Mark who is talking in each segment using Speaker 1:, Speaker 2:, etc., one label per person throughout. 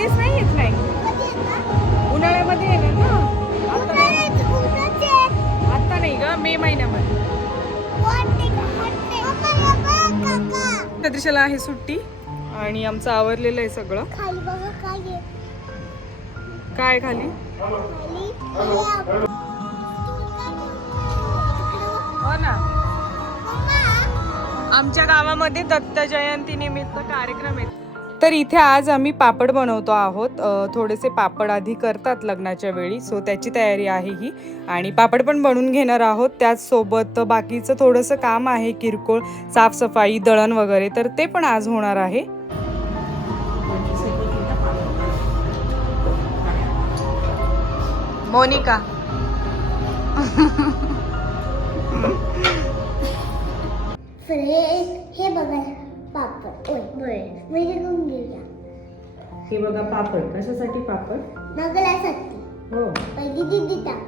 Speaker 1: लगेच नाही येत नाही. उन्हाळ्यामध्ये येणार ना
Speaker 2: आता नाही.
Speaker 1: आता नाही ग मे महिन्यामध्ये. तद्रिशाला आहे सुट्टी आणि आमचं आवरलेलं आहे सगळं.
Speaker 2: काय
Speaker 1: खाली?
Speaker 2: हो,
Speaker 1: हो ना. आमच्या गावामध्ये दत्त जयंती निमित्त कार्यक्रम आहे. तर इथे आज आम्ही पापड बनवतो आहोत. थोडेसे पापड आधी करतात लग्नाच्या वेळी सो त्याची तयारी आहे ही. आणि पापड पण बनवून घेणार आहोत. त्याचसोबत बाकीचं थोडंसं काम आहे किरकोळ साफसफाई दळण वगैरे तर ते पण आज होणार आहे. मोनिका.
Speaker 2: हे बघा. पापड. ओय बरं म्हणजे घेऊन घेऊया
Speaker 1: हे बघा पापड. कशासाठी पापड?
Speaker 2: नगलासाठी
Speaker 1: हो.
Speaker 2: पहिली दीदी टाक.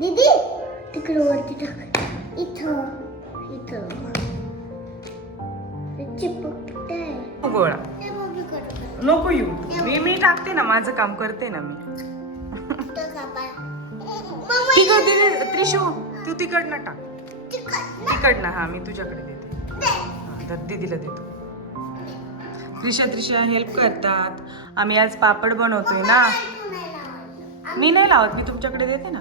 Speaker 2: दीदी तिकडे वरती टाक. इथं इथं. ते चिपकतंय
Speaker 1: गोळा. नको येऊ. मी मी टाकते ना. माझं काम करते ना मी. तिकड त्रिशू तू तिकडनं टाक.
Speaker 2: तिकड
Speaker 1: तिकडनं. हा मी तुझ्याकडे देते. हा, दीदीला देतो. त्रिशा त्रिशा हेल्प करतात. आम्ही आज पापड बनवतोय ना. मी नाही लावत मी तुमच्याकडे देते ना.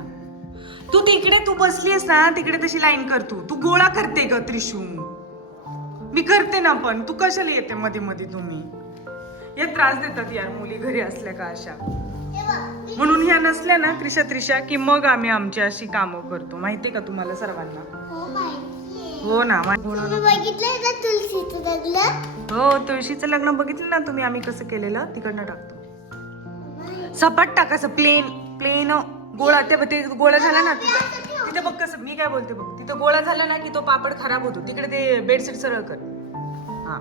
Speaker 1: तू तिकडे तू बसलीस ना तिकडे तशी लाईन कर तू. तू गोळा करते ग त्रिशू. मी करते ना पण. तू कशाला येते मध्ये मध्ये तुम्ही? या त्रास देतात यार मुली घरी असल्या का अशा. म्हणून ह्या नसल्या ना त्रिशा त्रिशा की मग आम्ही आमची अशी कामं करतो. माहितीये का तुम्हाला सर्वांना?
Speaker 2: हो
Speaker 1: ना हो तुळशीचं लग्न बघितलं ना तुम्ही आम्ही कसं केलेलं? तिकडनं टाकतो. सपाट टाक असं प्लेन प्लेन गोळा. ते ते गोळा झाला ना तिथं तिथं बघ कसं मी काय बोलते बघ तिथं गोळा झाला ना की तो पापड खराब होतो. तिकडे ते बेडशीट सरळ कर. हा.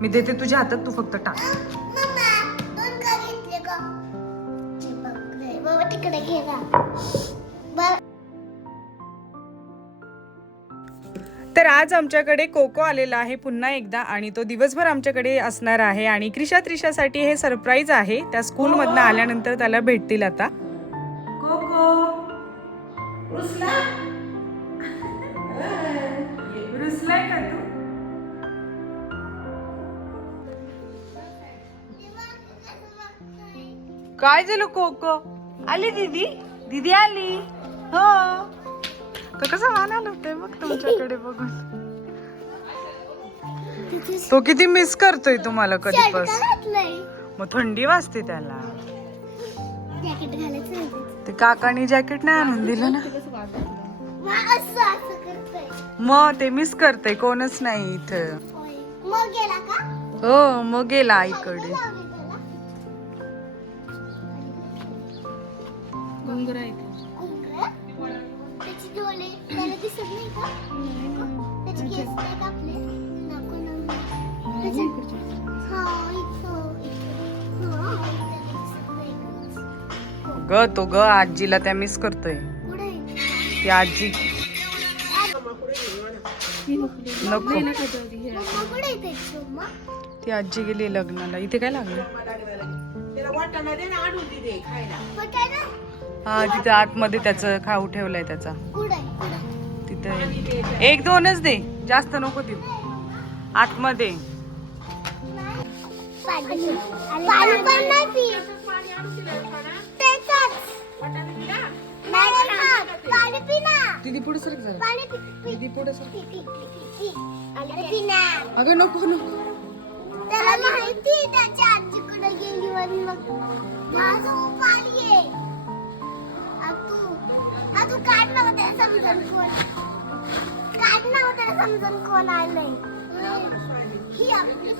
Speaker 1: मी देते तुझ्या हातात तू फक्त टाक.
Speaker 2: तिकडे
Speaker 1: आज आमच्याकडे कोको आलेला आहे पुन्हा एकदा आणि तो दिवसभर आमच्याकडे असणार आहे आणि क्रिशा त्रिशासाठी हे सरप्राईज आहे. त्या स्कूलमधनं आल्यानंतर त्याला भेटतील आता. कोको. काय झालं कोको? आली दीदी? दीदी आली? हो. तो कसा मान होतोय बघ तुमच्याकडे बघून. तो किती मिस करतोय तुम्हाला कधीपासून. मग थंडी वाजते त्याला. ते काकानी जॅकेट नाही आणून दिलं ना.
Speaker 2: मग
Speaker 1: ते मिस करतय कोणच नाही इथं. हो मग गेला आईकडे.
Speaker 2: लावली त्याला. डोळे त्याला दिसत नाही का? त्याचे केस कापले? नको हा, इथं?
Speaker 1: ग तो ग आजीला त्या मिस करतोय? ती आजी. नको? ती आजी गेली लग्नाला. इथे काय लागलं?
Speaker 2: कुठे आहे ना?
Speaker 1: हा तिथे आतमध्ये त्याचं खाऊ ठेवलंय त्याचा
Speaker 2: कुठे आहे? कुठे आहे?
Speaker 1: तिथे एक दोनच दे जास्त नको देऊ आतमध्ये
Speaker 2: पाणी पाणी पण नाही पित. त्याचाच. नाही खात. पाणी पी ना.
Speaker 1: दीदी पुढे दीदी पुढे. अगं नको नको
Speaker 2: त्याला माहिती आहे त्याची आजीकडे गेली मग माझं तू काढ समजून कोण. काढ समजून कोण आलंय. ही आपली.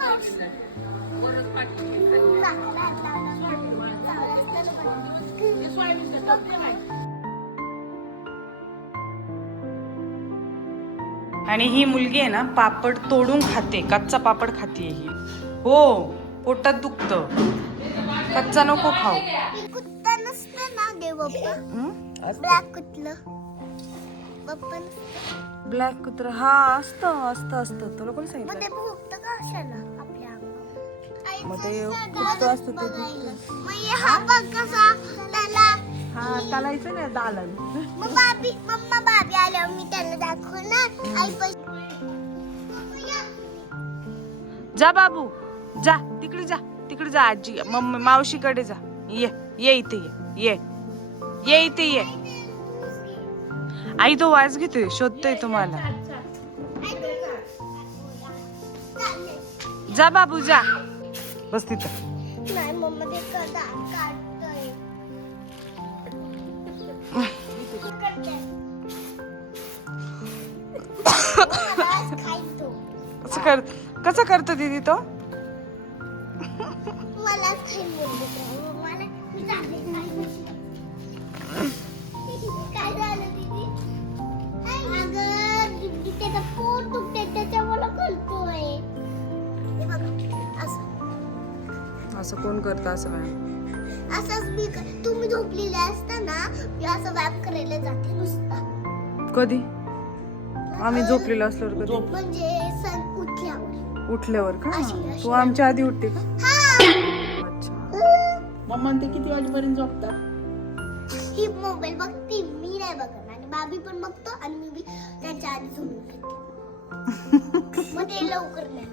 Speaker 1: आणि ही मुलगी आहे ना पापड तोडून खाते. कच्चा पापड खाते ही. हो पोटात दुखत. कच्चा नको खाऊ.
Speaker 2: कुत्ता नसतं ना देव? ब्लॅक कुठलं? नसतं.
Speaker 1: ब्लॅक कुत्र हा असतं असतं असतं. तुला कोणी
Speaker 2: मग
Speaker 1: सांगितलं
Speaker 2: ते भोगतं का अशाला आपल्या अंगावर?
Speaker 1: मग ते असतं ते
Speaker 2: बघायला. मग हे हा बघ कसा त्याला.
Speaker 1: हा चालायचं ना दालन.
Speaker 2: मग बाबी मम्मा बाबी आल्यावर मी त्यांना दाखवणार. आई पण
Speaker 1: जा बाबू जा तिकडे जा तिकडे जा आजी मम्मी मावशीकडे जा. ये ये इथे ये ये. ये इथे ये. आई तो वाज घेतोय शोधतोय तुम्हाला. जा बाबू जा. बस तिथं. कसं कर कसं करतो दीदी तो?
Speaker 2: असं
Speaker 1: कोण करतं असं मॅम
Speaker 2: असंच मी तुम्ही झोपलेले असताना मी असं व्यायाम करायला जाते नुसता.
Speaker 1: कधी? आम्ही झोपलेलो असल्यावर कधी?
Speaker 2: म्हणजे उठल्यावर.
Speaker 1: उठल्यावर का. तू आमच्या आधी उठते का?
Speaker 2: हा.
Speaker 1: अच्छा.
Speaker 3: मम्मा ते किती वाजेपर्यंत झोपतात
Speaker 2: ही मोबाईल बघते मी नाही बघत. आणि बाबी पण बघतो आणि मी त्याच्या आधी झोपून मग ते लवकर नाही.